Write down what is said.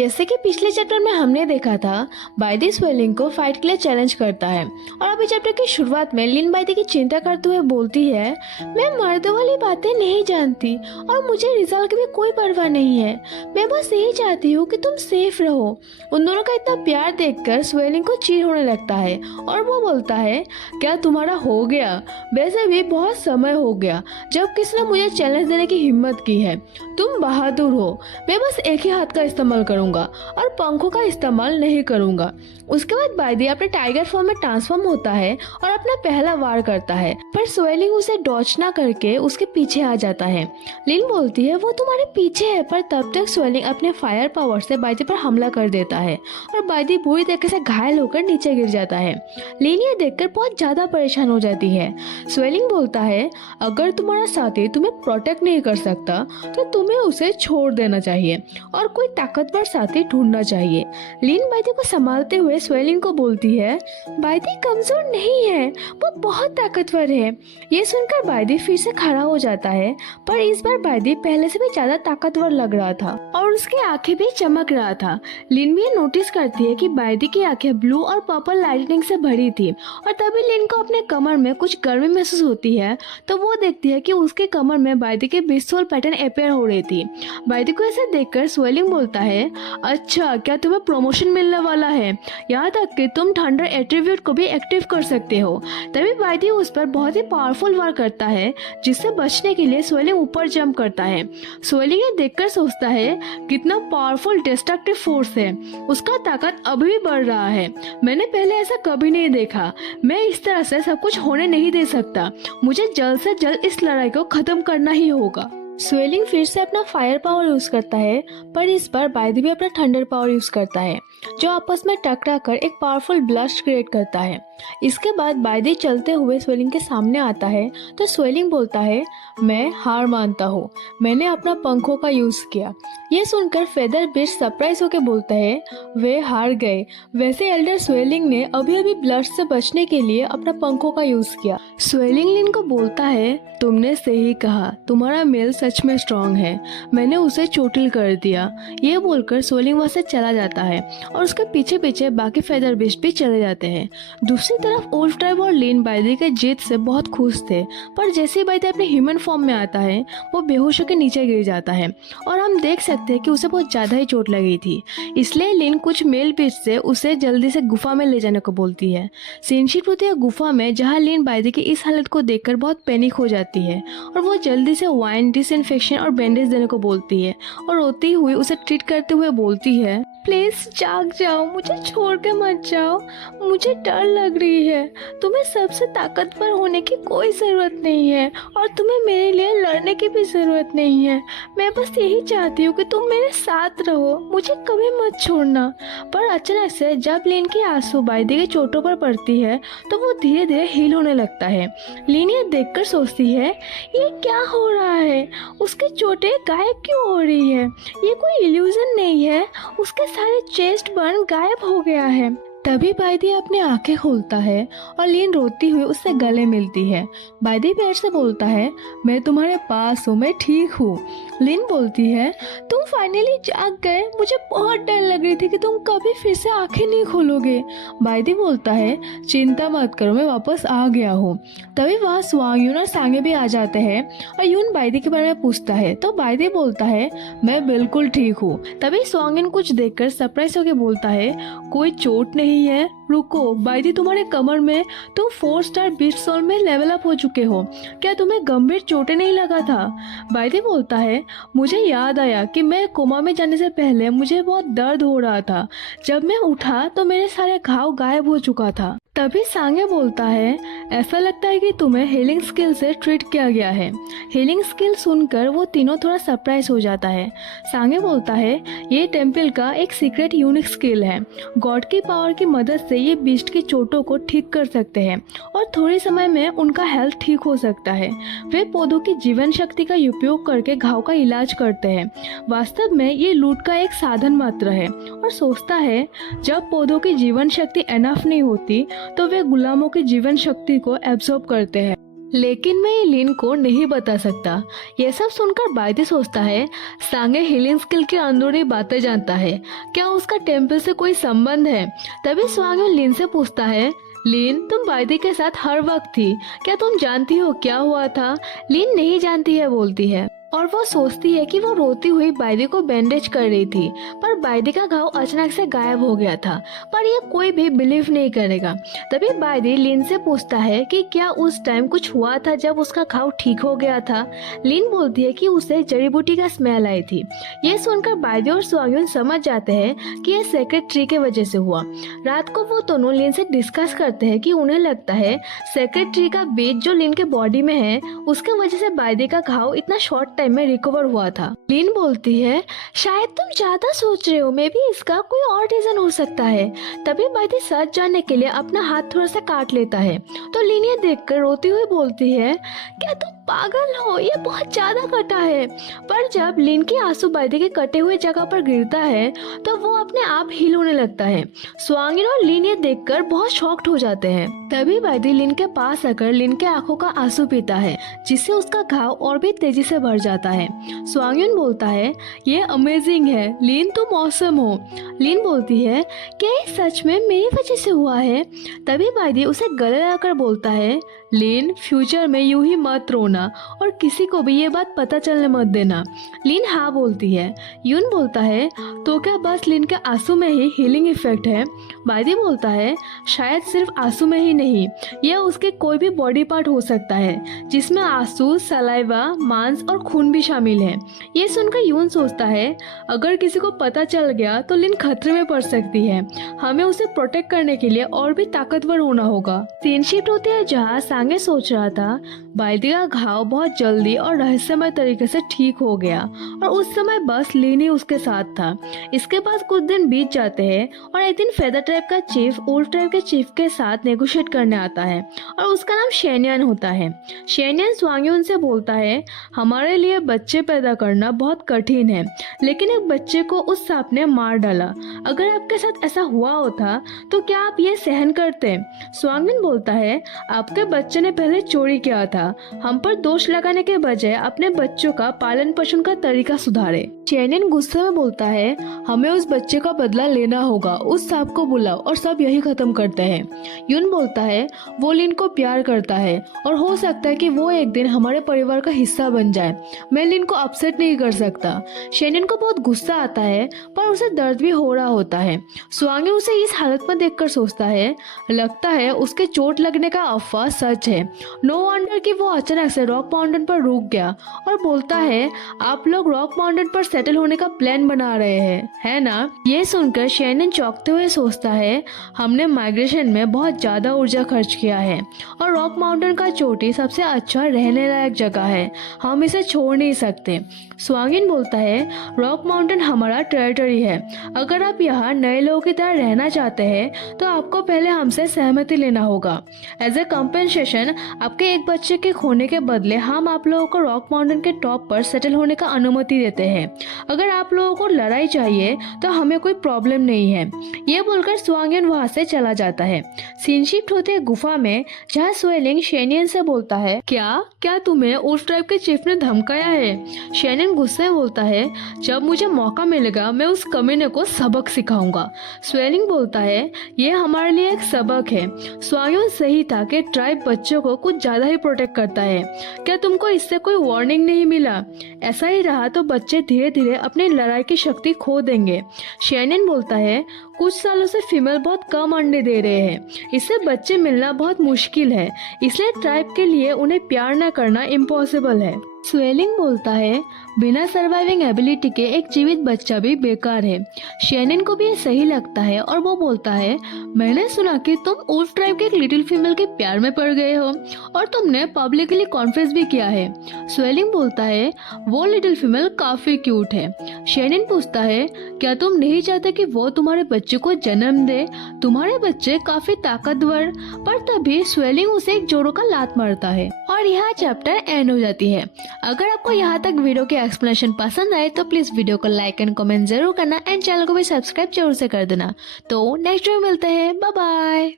जैसे कि पिछले चैप्टर में हमने देखा था, बायदी स्वेलिंग को फाइट के लिए चैलेंज करता है और अभी चैप्टर की शुरुआत में लिन बायदी की चिंता करते हुए बोलती है, मैं मर्दों वाली बातें नहीं जानती और मुझे रिजल्ट की भी कोई परवाह नहीं है। मैं बस यही चाहती हूँ कि तुम सेफ रहो। उन दोनों का इतना प्यार देखकर स्वेलिंग को चीड़ होने लगता है और वो बोलता है, क्या तुम्हारा हो गया? वैसे भी बहुत समय हो गया जब किसी ने मुझे चैलेंज देने की हिम्मत की है। तुम बहादुर हो। मैं बस एक ही हाथ का इस्तेमाल करूंगा और पंखों का इस्तेमाल नहीं करूंगा। उसके बाद बायदी अपने टाइगर फॉर्म में ट्रांसफॉर्म होता है और अपना पहला वार करता है, पर स्वेलिंग उसे डॉच ना करके उसके पीछे आ जाता है। लिन बोलती है वो तुम्हारे पीछे है, पर तब तक स्वेलिंग अपने फायर पावर से बायदी पर हमला कर देता है और बायदी बुरी तरीके से घायल होकर नीचे गिर जाता है। लिन ये देखकर बहुत ज्यादा परेशान हो जाती है। स्वेलिंग बोलता है, अगर तुम्हारा साथी तुम्हें प्रोटेक्ट नहीं कर सकता तो तुम्हें उसे छोड़ देना चाहिए और कोई ताकतवर साथी ढूंढना चाहिए। लिन बायदी को संभालते हुए स्वेलिंग को बोलती है, बायदी कमजोर नहीं है, वो बहुत ताकतवर है। ये सुनकर बायदी फिर से खड़ा हो जाता है, पर इस बार बायदी पहले से भी ज्यादा ताकतवर लग रहा था और उसकी आंखें भी चमक रहा था। लिन भी नोटिस करती है कि बायदी की आंखें ब्लू और पर्पल लाइटनिंग से भरी थी और तभी लिन को अपने कमर में कुछ गर्मी महसूस होती है, तो वो देखती है कि उसके कमर में बायदी के विजुअल पैटर्न अपेयर हो रही थी। बायदी को ऐसे देखकर स्वेलिंग बोलता है, अच्छा क्या तुम्हें प्रमोशन मिलने वाला है? यहाँ तक कि तुम थंडर एट्रीब्यूट को भी एक्टिव कर सकते हो। तभी बायदी उस पर बहुत ही पावरफुल वार करता है, जिससे बचने के लिए स्वेलिंग ऊपर जंप करता है। स्वेलिंग ये देखकर सोचता है कितना पावरफुल डिस्ट्रक्टिव फोर्स है, उसका ताकत अभी भी बढ़ रहा है। मैंने पहले ऐसा कभी नहीं देखा। मैं इस तरह से सब कुछ होने नहीं दे सकता। मुझे जल्द से जल्द इस लड़ाई को खत्म करना ही होगा। स्वेलिंग फिर से अपना फायर पावर यूज करता है, पर इस बार बायदी भी अपना थंडर पावर यूज करता है, जो आपस में टकरा कर एक पावरफुल ब्लास्ट क्रिएट करता है। इसके बाद बायदी चलते हुए स्वेलिंग के सामने आता है, तो स्वेलिंग बोलता है, मैं हार मानता हूँ, मैंने अपना पंखों का यूज किया। ये सुनकर फेदर बिस्ट सरप्राइज होकर बोलता है, वे हार गए। वैसे एल्डर स्वेलिंग ने अभी अभी ब्लास्ट से बचने के लिए अपना पंखों का यूज किया। स्वेलिंग लिन को बोलता है, तुमने सही कहा, तुम्हारा मेल सच में स्ट्रांग है, मैंने उसे चोटिल कर दिया। ये बोलकर स्वेलिंग वहां से चला जाता है और उसके पीछे पीछे बाकी फेदर बिस्ट भी चले जाते हैं। दूसरी तरफ वुल्फ ट्राइब और लिन बायदी के जीत से बहुत खुश थे, पर जैसे ही बायदी अपने ह्यूमन फॉर्म में आता है, वो बेहोश होकर नीचे गिर जाता है और हम देख सकते हैं कि उसे बहुत ज्यादा ही चोट लगी थी। इसलिए लिन कुछ मेल बिस्ट से उसे जल्दी से गुफा में ले जाने को बोलती है। सीनशीट होती है गुफा में, जहाँ लिन बायदी की इस हालत को देखकर बहुत पैनिक हो जाती है और वो जल्दी से वाइन, डिसइंफेक्शन और बैंडेज देने को बोलती है और रोती हुई उसे ट्रीट करते हुए बोलती है, प्लीज जाग जाओ, मुझे छोड़ के मत जाओ, मुझे डर लग रही है। तुम्हें सबसे ताकतवर होने की कोई ज़रूरत नहीं है और तुम्हें मेरे लिए लड़ने की भी ज़रूरत नहीं है। मैं बस यही चाहती हूँ कि तुम मेरे साथ रहो, मुझे कभी मत छोड़ना। पर अचानक से जब लिन की आंसू बायदी के चोटों पर पड़ती है, तो वो धीरे धीरे हील होने लगता है। लिन ये देखकर सोचती है, ये क्या हो रहा है? उसकी चोटें गायब क्यों हो रही है? ये कोई इल्यूजन नहीं है, उसके सारे चेस्ट बर्न गायब हो गया है। तभी बायदी अपनी आंखें खोलता है और लिन रोती हुई उससे गले मिलती है। बायदी प्यार से बोलता है, मैं तुम्हारे पास हूँ, मैं ठीक हूँ। लिन बोलती है, तुम फाइनली जाग गए, मुझे बहुत डर लग रही थी कि तुम कभी फिर से आंखें नहीं खोलोगे। बायदी बोलता है, चिंता मत करो, मैं वापस आ गया हूँ। तभी वहाँ स्वांग यून और सांगे भी आ जाते हैं और यून बायदी के बारे में पूछता है, तो बायदी बोलता है, मैं बिल्कुल ठीक हूँ। तभी स्वांग यून कुछ देखकर सरप्राइज होकर बोलता है, कोई चोट नहीं है? रुको, बायदी तुम्हारे कमर में तुम 4 स्टार बीस्ट सोल में लेवल अप हो चुके हो, क्या तुम्हें गंभीर चोटें नहीं लगा था? बायदी बोलता है, मुझे याद आया कि मैं कोमा में जाने से पहले मुझे बहुत दर्द हो रहा था। जब मैं उठा तो मेरे सारे घाव गायब हो चुका था। तभी सांगे बोलता है, ऐसा लगता है कि तुम्हें हीलिंग स्किल से ट्रीट किया गया है। हीलिंग स्किल सुनकर वो तीनों थोड़ा सरप्राइज हो जाता है। सांगे बोलता है, ये टेम्पल का एक सीक्रेट यूनिक स्किल है। गॉड की पावर की मदद से ये बीस्ट की चोटों को ठीक कर सकते हैं और थोड़े समय में उनका हेल्थ ठीक हो सकता है। वे पौधों की जीवन शक्ति का उपयोग करके घाव का इलाज करते हैं। वास्तव में ये लूट का एक साधन मात्र है और सोचता है, जब पौधों की जीवन शक्ति एनफ नहीं होती तो वे गुलामों की जीवन शक्ति को एब्जॉर्ब करते हैं। लेकिन मैं ये लिन को नहीं बता सकता। ये सब सुनकर बायदी सोचता है सांगे हीलिंग स्किल की अंदरूनी बातें जानता है, क्या उसका टेम्पल से कोई संबंध है। तभी स्वांगयुन लिन से पूछता है, लिन तुम बायदी के साथ हर वक्त थी, क्या तुम जानती हो क्या हुआ था। लिन नहीं जानती है बोलती है और वो सोचती है कि वो रोती हुई बायदी को बैंडेज कर रही थी, पर बायदी का घाव अचानक से गायब हो गया था। पर ये कोई भी बिलीव नहीं करेगा। तभी बायदी लिन से पूछता है कि क्या उस टाइम कुछ हुआ था जब उसका घाव ठीक हो गया था। लिन बोलती है कि उसे जड़ी बूटी का स्मेल आई थी। ये सुनकर बायदी और स्वांगयुन समझ जाते हैं कि यह सेक्रेट ट्री के वजह से हुआ। रात को वो दोनों लिन से डिस्कस करते हैं कि उन्हें लगता है सेक्रेट ट्री का बीज जो लिन के बॉडी में है उसके वजह से बायदी का घाव इतना शॉर्ट टाइम में रिकवर हुआ था। लिन बोलती है शायद तुम ज्यादा सोच रहे हो, मे भी इसका कोई और रीजन हो सकता है। तभी बायदी सच जानने के लिए अपना हाथ थोड़ा सा काट लेता है तो लिन ये देखकर रोती हुई बोलती है क्या तुम पागल हो, ये बहुत ज्यादा कटा है। पर जब लिन की आंसू बायदी के कटे हुए जगह पर गिरता है तो वो अपने आप हील होने लगता है। स्वांगयुन और लिन ये देखकर बहुत शॉक्ड हो जाते हैं। तभी बायदी लिन के पास आकर लिन के आंखों का आंसू पीता है जिससे उसका घाव और भी तेजी से भर जाता है। स्वांगयुन बोलता है ये अमेजिंग है लिन, तुम ऑसम हो। लिन बोलती है क्या ये सच में मेरी वजह से हुआ है। तभी बायदी उसे गले लगाकर बोलता है लिन फ्यूचर में यूं ही मत रोना और किसी को भी ये बात पता चलने मत देना। लिन हाँ बोलती है। यून बोलता है तो क्या बस लिन के आंसू में ही हीलिंग इफेक्ट है। बायदी बोलता है शायद सिर्फ आंसू में ही नहीं, यह उसके कोई भी बॉडी पार्ट हो सकता है जिसमें आंसू, सलाइवा, मांस और खून भी शामिल है। ये सुनकर यून सोचता है अगर किसी को पता चल गया तो लिन खतरे में पड़ सकती है, हमें उसे प्रोटेक्ट करने के लिए और भी ताकतवर होना होगा। सीन शिफ्ट होती है जहाँ सांगे सोच रहा था बायदी का घाव बहुत जल्दी और रहस्यमय तरीके से ठीक हो गया और उस समय बस लिन ही उसके साथ था। इसके बाद कुछ दिन बीत जाते हैं और एक दिन फेदर ट्राइब का चीफ वुल्फ ट्राइब के चीफ के साथ नेगोशिएट करने आता है और उसका नाम शेन्यान होता है। शेन्यान स्वांगयुन से बोलता है हमारे लिए बच्चे पैदा करना बहुत कठिन है, लेकिन एक बच्चे को उस सांप ने मार डाला। अगर आपके साथ ऐसा हुआ होता तो क्या आप ये सहन करते। स्वांगयुन बोलता है आपके बच्चे ने पहले चोरी किया था, हम पर दोष लगाने के बजाय अपने बच्चों का पालन पोषण का तरीका सुधारे। शेन्यान गुस्से में बोलता है हमें उस बच्चे का बदला लेना होगा, उस सांप को बुलाओ और सब यही खत्म करते हैं। यून बोलता है वो लिन को प्यार करता है और हो सकता है कि वो एक दिन हमारे परिवार का हिस्सा बन जाए, मैं लिन को अपसेट नहीं कर सकता। शेन्यान को बहुत गुस्सा आता है पर उसे दर्द भी हो रहा होता है। स्वांगयुन उसे इस हालत में देखकर सोचता है लगता है उसके चोट लगने का अफवाह सच है। नो वंडर कि वो अचानक से रॉक माउंटेन पर रुक गया और बोलता है आप लोग रॉक माउंटेन पर सेटल होने का प्लान बना रहे हैं, है ना। ये सुनकर शेन्यान चौंकते हुए सोचता है हमने माइग्रेशन में बहुत ज्यादा ऊर्जा खर्च किया है और रॉक माउंटेन का चोटी सबसे अच्छा रहने लायक जगह है, हम इसे छोड़ नहीं सकते। स्वांगयुन बोलता है रॉक माउंटेन हमारा टेरिटरी है, अगर आप यहाँ नए लोगों की तरह रहना चाहते हैं तो आपको पहले हमसे सहमति लेना होगा। एज ए कंपेंसेशन आपके एक बच्चे के खोने के बदले हम आप लोगों को रॉक माउंटेन के टॉप पर सेटल होने का अनुमति देते हैं। अगर आप लोगों को लड़ाई चाहिए तो हमें कोई प्रॉब्लम नहीं है। ये बोलकर स्वांगयुन वहाँ से चला जाता है। सीन शिफ्ट होते गुफा में जहाँ स्वेलिंग शेन्यान से बोलता है क्या तुम्हें वुल्फ ट्राइब के चीफ ने धमकाया है। शेन्यान गुस्से में बोलता है जब मुझे मौका मिलेगा मैं उस कमीने को सबक सिखाऊंगा। स्वेलिंग बोलता है ये हमारे लिए एक सबक है। स्वांगयुन सही था कि ट्राइब बच्चों को कुछ ज्यादा ही प्रोटेक्ट करता है, क्या तुमको इससे कोई वार्निंग नहीं मिला। ऐसा ही रहा तो बच्चे धीरे धीरे अपनी लड़ाई की शक्ति खो देंगे। शेन्यान बोलता है कुछ सालों से फीमेल बहुत कम अंडे दे रहे हैं, इससे बच्चे मिलना बहुत मुश्किल है, इसलिए ट्राइब के लिए उन्हें प्यार न करना इम्पॉसिबल है। स्वेलिंग बोलता है बिना सर्वाइविंग एबिलिटी के एक जीवित बच्चा भी बेकार है। शेन्यान को भी ये सही लगता है और वो बोलता है मैंने सुना कि तुम वुल्फ ट्राइब के एक लिटिल फीमेल के प्यार में पड़ गए हो और तुमने पब्लिकली कॉन्फेस भी किया है। स्वेलिंग बोलता है वो लिटिल फीमेल काफी क्यूट है। शेन्यान पूछता है क्या तुम नहीं चाहते कि वो तुम्हारे बच्चे को जन्म दे, तुम्हारे बच्चे काफी ताकतवर। पर तभी स्वेलिंग उसे एक जोड़ों का लात मारता है और यहाँ चैप्टर एंड हो जाती है। अगर आपको यहाँ तक वीडियो की एक्सप्लेनेशन पसंद आए तो प्लीज वीडियो को लाइक एंड कमेंट जरूर करना एंड चैनल को भी सब्सक्राइब जरूर से कर देना। तो नेक्स्ट वीडियो में मिलते हैं, बाय बाय।